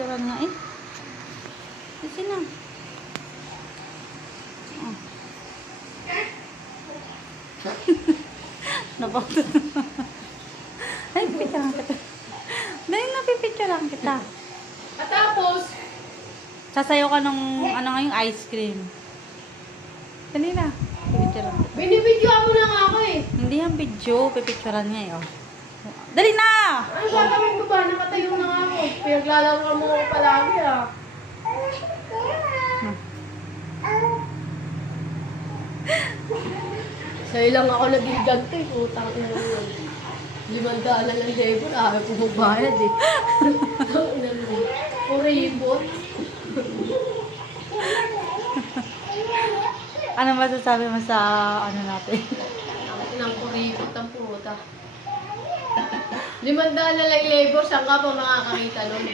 Pipicturean nga eh. Kasi na. Oh. Napautot. Ay, pipicturean kita. Dahil napipicturean kita. At tapos, Sasayaw ka nung, ano nga yung ice cream. Dali na. Pipicturean kita. binibidyoan mo na nga ako eh. Hindi yung video. Pipicturean nga eh, oh. Dali na! Ano gagawin ko ba? Nakatayo na nga ako. Pinaglalaro mo ako palagi ah. Sa'yo lang ako nagigante. Utang ina mo. 500 na lang Debo. Ayaw ko magbayad eh. Utang ina mo. Kuribot. Ano masasabi mo sa, ano natin? Ang inang kuribot ang puta. 500 na lang labor. Saan ka pa makakakita nun?